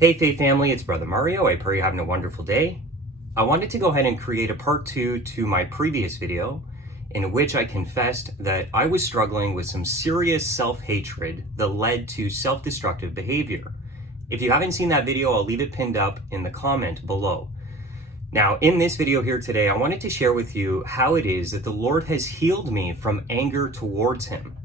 Hey Faith family, it's Brother Mario. I pray you're having a wonderful day. I wanted to go ahead and create a part 2 to my previous video in which I confessed that I was struggling with some serious self-hatred that led to self-destructive behavior. If you haven't seen that video, I'll leave it pinned up in the comment below. Now, in this video here today, I wanted to share with you how it is that the Lord has healed me from anger towards Him.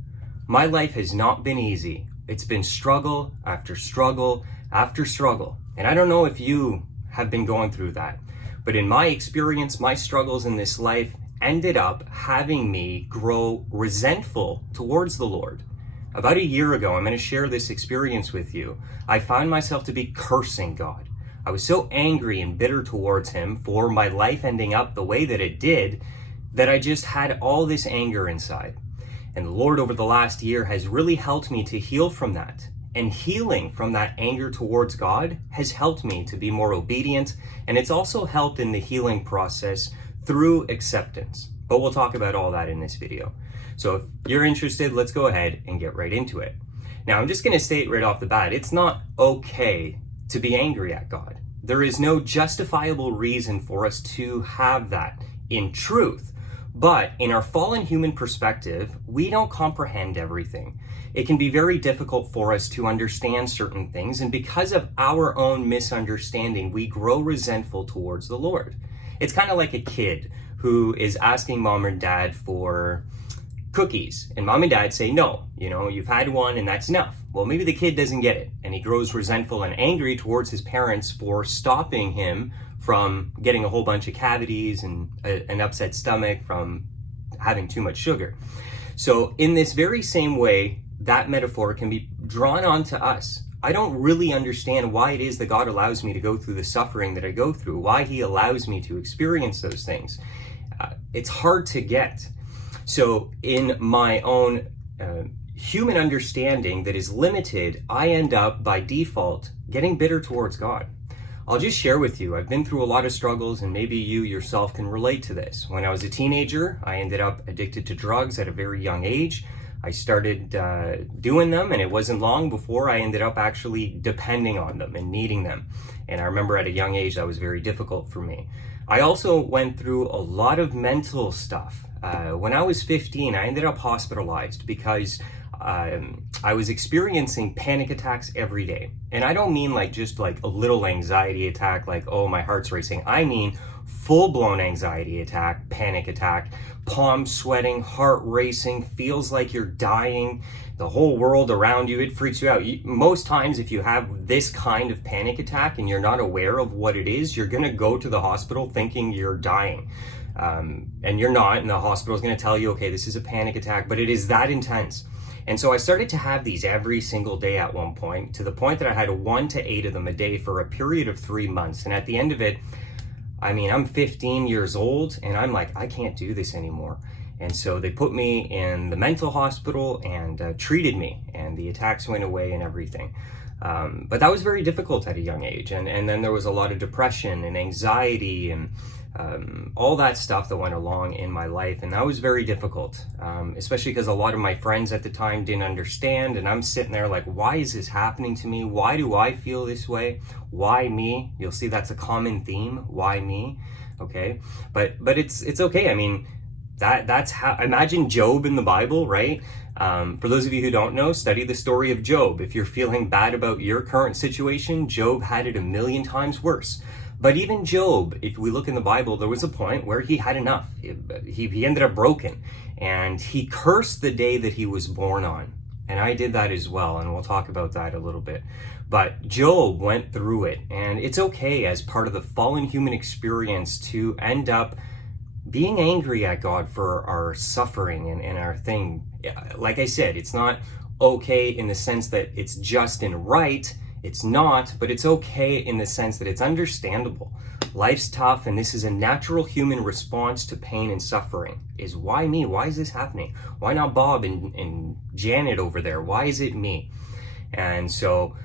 My life has not been easy. It's been struggle after struggle after struggle. And I don't know if you have been going through that, but in my experience, my struggles in this life ended up having me grow resentful towards the Lord. About a year ago, I'm going to share this experience with you. I found myself to be cursing God. I was so angry and bitter towards Him for my life ending up the way that it did, that I just had all this anger inside. And the Lord over the last year has really helped me to heal from that. And healing from that anger towards God has helped me to be more obedient. And it's also helped in the healing process through acceptance. But we'll talk about all that in this video. So if you're interested, let's go ahead and get right into it. Now, I'm just going to state right off the bat, it's not okay to be angry at God. There is no justifiable reason for us to have that in truth. But in our fallen human perspective, we don't comprehend everything. It can be very difficult for us to understand certain things, and because of our own misunderstanding, we grow resentful towards the Lord. It's kind of like a kid who is asking mom and dad for cookies, and mom and dad say, no, you've had one and that's enough. Well, maybe the kid doesn't get it, and he grows resentful and angry towards his parents for stopping him from getting a whole bunch of cavities and an upset stomach from having too much sugar. So in this very same way, that metaphor can be drawn onto us. I don't really understand why it is that God allows me to go through the suffering that I go through, why He allows me to experience those things. It's hard to get. So in my own human understanding that is limited, I end up by default getting bitter towards God. I'll just share with you, I've been through a lot of struggles, and maybe you yourself can relate to this. When I was a teenager, I ended up addicted to drugs at a very young age. I started doing them, and it wasn't long before I ended up actually depending on them and needing them. And I remember at a young age, that was very difficult for me. I also went through a lot of mental stuff. When I was 15, I ended up hospitalized because I was experiencing panic attacks every day. And I don't mean just a little anxiety attack, like, oh, my heart's racing. I mean full-blown anxiety attack, panic attack, palms sweating, heart racing, feels like you're dying, the whole world around you, it freaks you out. Most times, if you have this kind of panic attack and you're not aware of what it is, you're going to go to the hospital thinking you're dying. And you're not, and the hospital is going to tell you, okay, this is a panic attack, but it is that intense. And so I started to have these every single day at one point, to the point that I had 1 to 8 of them a day for a period of 3 months. And at the end of it, I'm 15 years old, and I'm like, I can't do this anymore. And so they put me in the mental hospital and treated me, and the attacks went away and everything. But that was very difficult at a young age. And then there was a lot of depression and anxiety and all that stuff that went along in my life, and that was very difficult, especially because a lot of my friends at the time didn't understand, and I'm sitting there like, why is this happening to me? Why do I feel this way? Why me? You'll see that's a common theme. Why me? Okay, but it's okay. That's how. Imagine Job in the Bible, right? For those of you who don't know, study the story of Job. If you're feeling bad about your current situation, Job had it 1,000,000 times worse. But even Job, if we look in the Bible, there was a point where he had enough. He ended up broken, and he cursed the day that he was born on. And I did that as well, and we'll talk about that a little bit. But Job went through it, and it's okay as part of the fallen human experience to end up being angry at God for our suffering and our thing. Like I said, it's not okay in the sense that it's just and right. It's not, but it's okay in the sense that it's understandable. Life's tough, and this is a natural human response to pain and suffering. Is why me? Why is this happening? Why not Bob and Janet over there? Why is it me? And so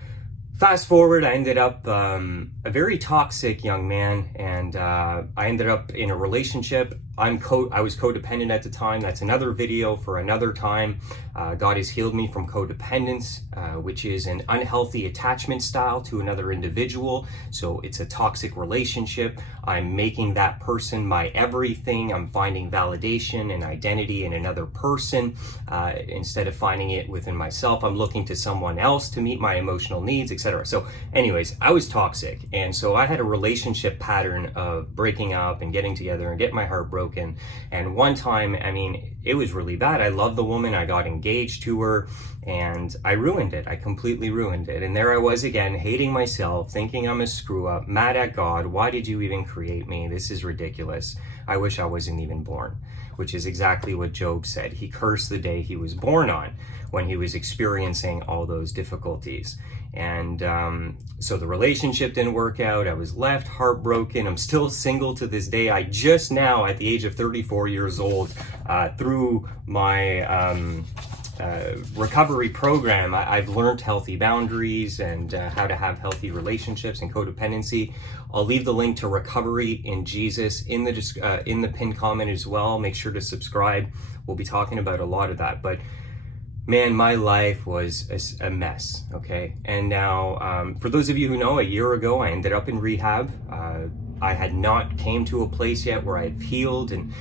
fast forward, I ended up a very toxic young man, and I ended up in a relationship. I was codependent at the time. That's another video for another time. God has healed me from codependence, which is an unhealthy attachment style to another individual. So it's a toxic relationship. I'm making that person my everything. I'm finding validation and identity in another person instead of finding it within myself. I'm looking to someone else to meet my emotional needs, etc. So anyways, I was toxic. And so I had a relationship pattern of breaking up and getting together and getting my heart broken. And one time, I mean, it was really bad. I loved the woman. I got engaged to her and I ruined it. I completely ruined it. And there I was again, hating myself, thinking I'm a screw up, mad at God. Why did you even create me? This is ridiculous. I wish I wasn't even born, which is exactly what Job said. He cursed the day he was born on when he was experiencing all those difficulties. And so the relationship didn't work out. I was left heartbroken. I'm still single to this day. I just now, at the age of 34 years old, through my recovery program, I've learned healthy boundaries and how to have healthy relationships and codependency. I'll leave the link to Recovery in Jesus in the pinned comment as well. Make sure to subscribe. We'll be talking about a lot of that. But man, my life was a mess, okay? And now, for those of you who know, a year ago, I ended up in rehab. I had not came to a place yet where I've healed and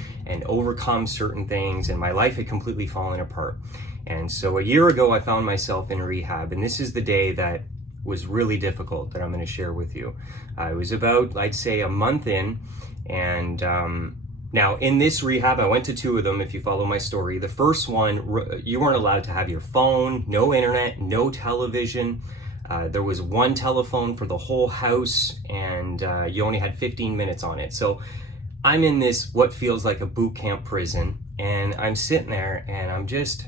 overcome certain things, and my life had completely fallen apart. And so a year ago, I found myself in rehab, and this is the day that was really difficult that I'm going to share with you. It was about, I'd say, a month in, and now in this rehab, I went to 2 of them, if you follow my story. The first one, you weren't allowed to have your phone, no internet, no television. There was 1 telephone for the whole house, and you only had 15 minutes on it. So I'm in this, what feels like a boot camp prison, and I'm sitting there, and I'm just,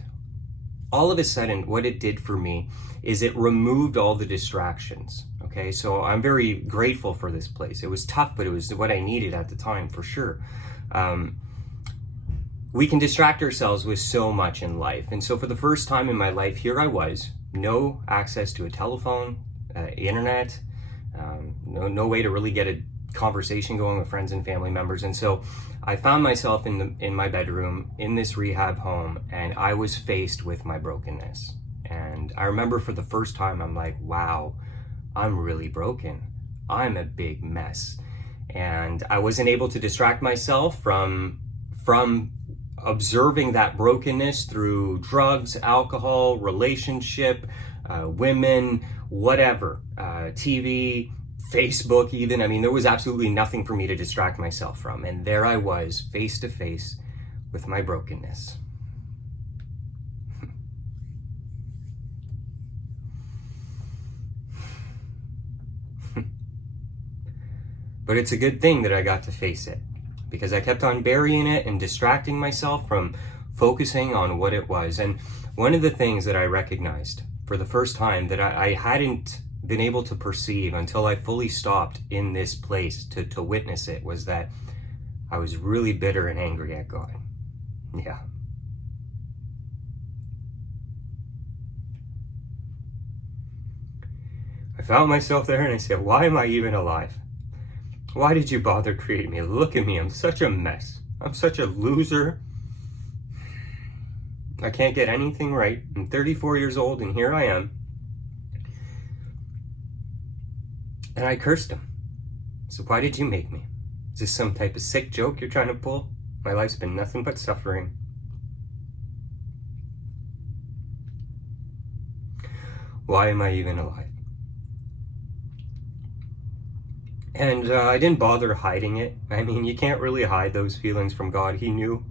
all of a sudden, what it did for me is it removed all the distractions, okay? So I'm very grateful for this place. It was tough, but it was what I needed at the time, for sure. We can distract ourselves with so much in life. And so for the first time in my life, here I was, no access to a telephone, internet, no way to really get a conversation going with friends and family members. And so I found myself in my bedroom in this rehab home, and I was faced with my brokenness. And I remember for the first time, I'm like, wow, I'm really broken. I'm a big mess. And I wasn't able to distract myself from observing that brokenness through drugs, alcohol, relationship, women, whatever, TV, Facebook even. I mean, there was absolutely nothing for me to distract myself from. And there I was, face to face with my brokenness. But it's a good thing that I got to face it, because I kept on burying it and distracting myself from focusing on what it was. And one of the things that I recognized for the first time that I hadn't been able to perceive until I fully stopped in this place to witness it was that I was really bitter and angry at God. Yeah. I found myself there and I said, why am I even alive? Why did you bother creating me? Look at me, I'm such a mess. I'm such a loser. I can't get anything right. I'm 34 years old and here I am. And I cursed him. So why did you make me? Is this some type of sick joke you're trying to pull? My life's been nothing but suffering. Why am I even alive? And I didn't bother hiding it. I mean, you can't really hide those feelings from God. He knew.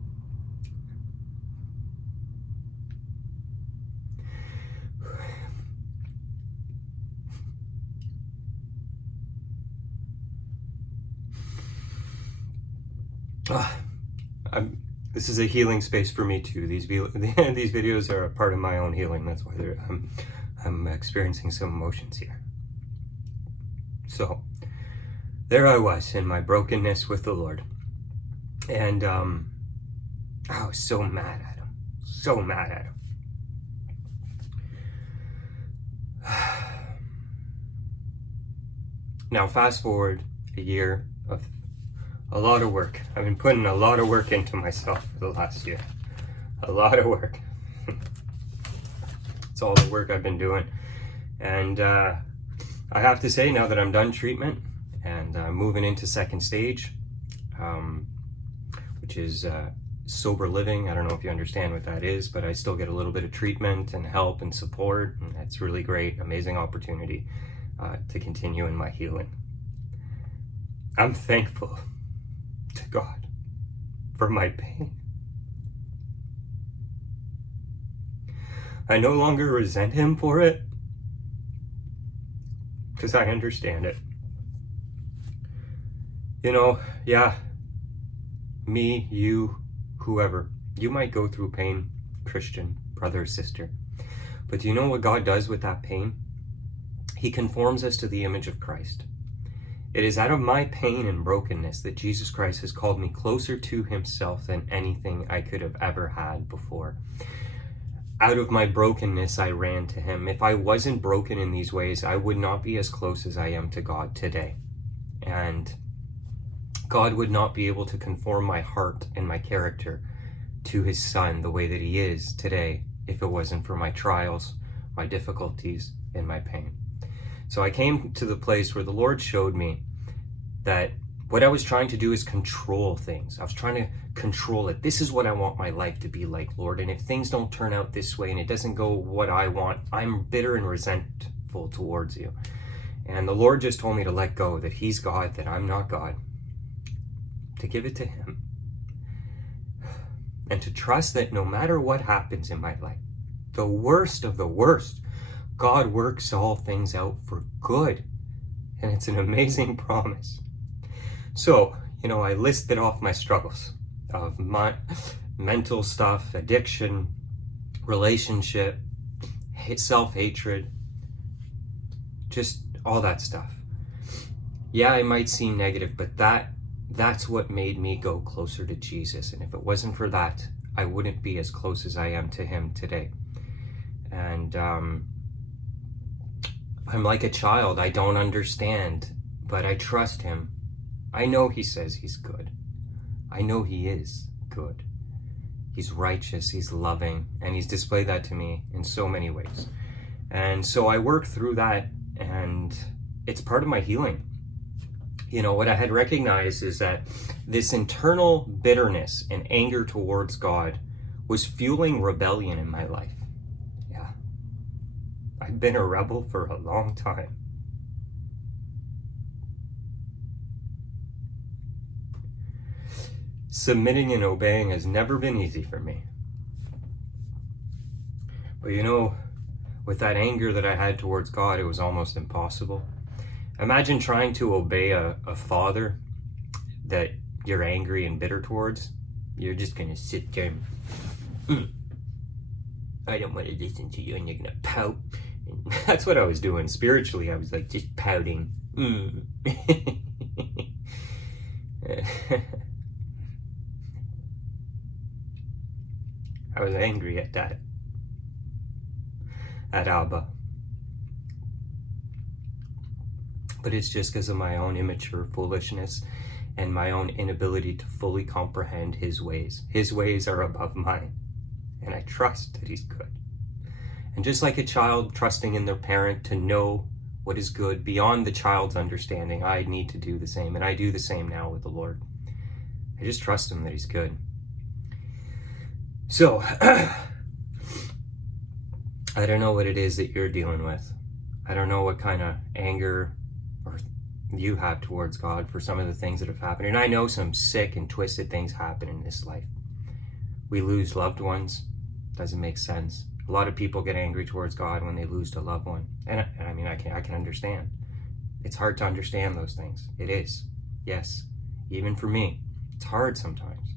This is a healing space for me too. These videos are a part of my own healing. That's why I'm experiencing some emotions here. So there I was in my brokenness with the Lord. And I was so mad at him. So mad at him. Now fast forward a year A lot of work. I've been putting a lot of work into myself for the last year. A lot of work. It's all the work I've been doing. And I have to say, now that I'm done treatment and moving into second stage, which is sober living. I don't know if you understand what that is, but I still get a little bit of treatment and help and support. And it's really great, amazing opportunity to continue in my healing. I'm thankful to God for my pain. I no longer resent him for it because I understand it. You know, yeah, me, you, whoever, you might go through pain, Christian, brother or sister. But do you know what God does with that pain? He conforms us to the image of Christ. It is out of my pain and brokenness that Jesus Christ has called me closer to himself than anything I could have ever had before. Out of my brokenness, I ran to him. If I wasn't broken in these ways, I would not be as close as I am to God today. And God would not be able to conform my heart and my character to his son the way that he is today if it wasn't for my trials, my difficulties, and my pain. So I came to the place where the Lord showed me that what I was trying to do is control things. I was trying to control it. This is what I want my life to be like, Lord. And if things don't turn out this way and it doesn't go what I want, I'm bitter and resentful towards you. And the Lord just told me to let go, that he's God, that I'm not God, to give it to him. And to trust that no matter what happens in my life, the worst of the worst, God works all things out for good. And it's an amazing promise. So, you know, I listed off my struggles of my mental stuff, addiction, relationship, self-hatred, just all that stuff. Yeah, it might seem negative, but that's what made me go closer to Jesus. And if it wasn't for that, I wouldn't be as close as I am to him today. And I'm like a child. I don't understand, but I trust him. I know he says he's good. I know he is good. He's righteous, he's loving, and he's displayed that to me in so many ways. And so I work through that, and it's part of my healing. You know, what I had recognized is that this internal bitterness and anger towards God was fueling rebellion in my life. Yeah. I've been a rebel for a long time. Submitting and obeying has never been easy for me. But you know, with that anger that I had towards God, it was almost impossible. Imagine trying to obey a father that you're angry and bitter towards. You're just going to sit there and, I don't want to listen to you, and you're going to pout. And that's what I was doing. Spiritually, I was like just pouting. I was angry at that, at Abba. But it's just because of my own immature foolishness and my own inability to fully comprehend his ways. His ways are above mine, and I trust that he's good. And just like a child trusting in their parent to know what is good beyond the child's understanding, I need to do the same, and I do the same now with the Lord. I just trust him that he's good. So, I don't know what it is that you're dealing with. I don't know what kind of anger or you have towards God for some of the things that have happened. And I know some sick and twisted things happen in this life. We lose loved ones. Doesn't make sense. A lot of people get angry towards God when they lose a loved one. And I mean, I can understand. It's hard to understand those things. It is. Yes. Even for me. It's hard sometimes.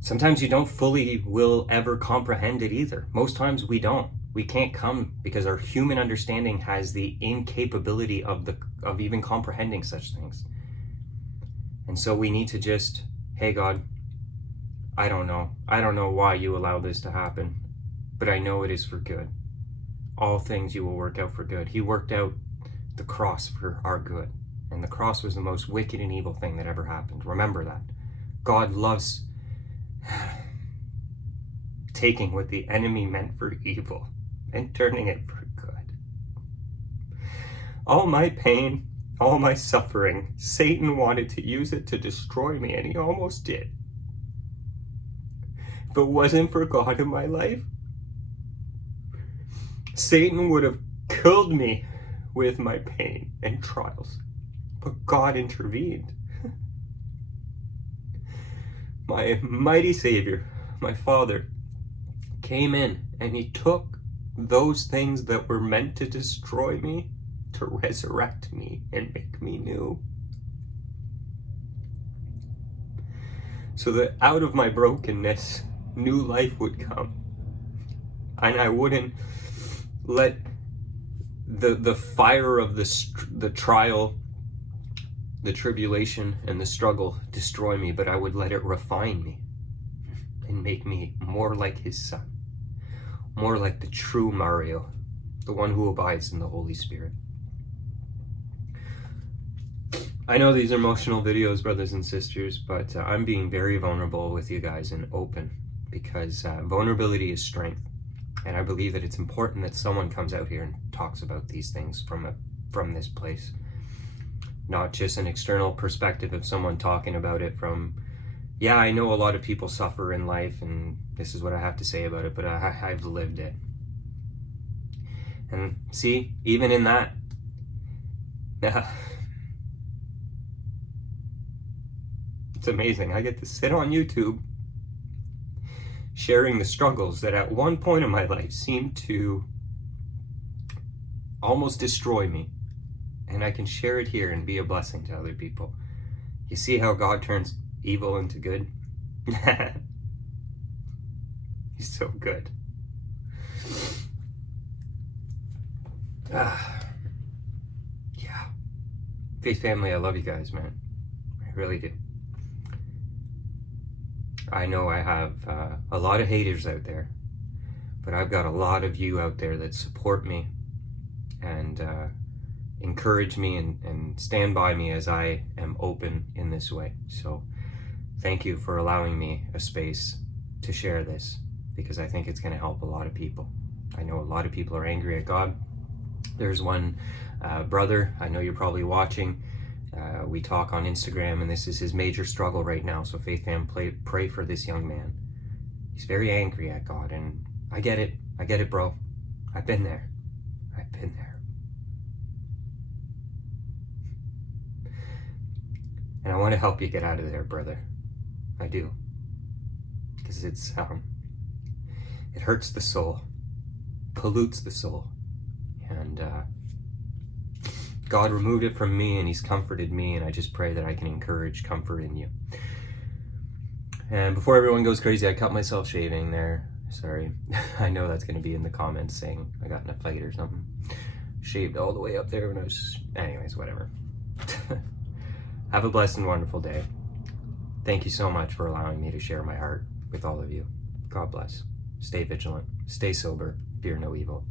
Sometimes you don't fully will ever comprehend it either. Most times we don't. We can't come because our human understanding has the incapability of even comprehending such things. And so we need to just, hey God, I don't know. I don't know why you allow this to happen, but I know it is for good. All things you will work out for good. He worked out the cross for our good. And the cross was the most wicked and evil thing that ever happened. Remember that. God loves taking what the enemy meant for evil and turning it for good. All my pain, all my suffering, Satan wanted to use it to destroy me, and he almost did. If it wasn't for God in my life, Satan would have killed me with my pain and trials. But God intervened. My mighty Savior, my Father, came in and he took those things that were meant to destroy me to resurrect me and make me new. So that out of my brokenness, new life would come. And I wouldn't let the fire of the trial, the tribulation, and the struggle destroy me, but I would let it refine me and make me more like his son, more like the true Mario, the one who abides in the Holy Spirit. I know these are emotional videos, brothers and sisters, but I'm being very vulnerable with you guys and open, because vulnerability is strength. And I believe that it's important that someone comes out here and talks about these things from this place. Not just an external perspective of someone talking about it from, yeah, I know a lot of people suffer in life and this is what I have to say about it, but I've lived it. And see, even in that, it's amazing. I get to sit on YouTube sharing the struggles that at one point in my life seemed to almost destroy me. And I can share it here and be a blessing to other people. You see how God turns evil into good? He's so good. Yeah. Faith family, I love you guys, man. I really do. I know I have a lot of haters out there, but I've got a lot of you out there that support me and encourage me and stand by me as I am open in this way. So thank you for allowing me a space to share this, because I think it's going to help a lot of people. I know a lot of people are angry at God. There's one brother, I know you're probably watching. We talk on Instagram, and this is his major struggle right now. So Faith Fam, pray for this young man. He's very angry at God, and I get it, bro. I've been there. And I want to help you get out of there, brother. I do. Because it hurts the soul, pollutes the soul. And God removed it from me, and he's comforted me, and I just pray that I can encourage comfort in you. And before everyone goes crazy, I cut myself shaving there. Sorry. I know that's going to be in the comments saying I got in a fight or something. Shaved all the way up there when I was... Anyways, whatever. Have a blessed and wonderful day. Thank you so much for allowing me to share my heart with all of you. God bless. Stay vigilant. Stay sober. Fear no evil.